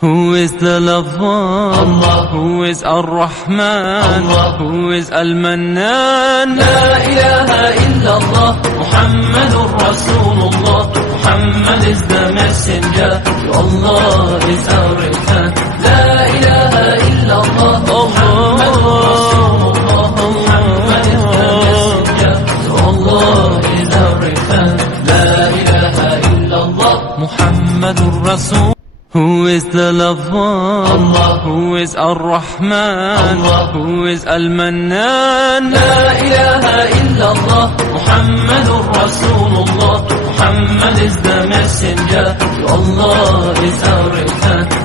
Who is the lover? Allah. Who is Ar-Rahman? Allah. Who is Al-Mannan? La ilaha illallah, Muhammadur Rasulullah. Muhammad is the messenger, to Allah is our return. La ilaha illallah, Muhammadur Rasulullah. Muhammad is the messenger, to Allah is our return. La ilaha illallah, Muhammadur Rasul. Who is the lover? Allah. Who is Ar-Rahman? Allah. Who is Al-Mannan? La ilaha illallah, Muhammadur Rasulullah. Muhammad is the messenger, to Allah is our return.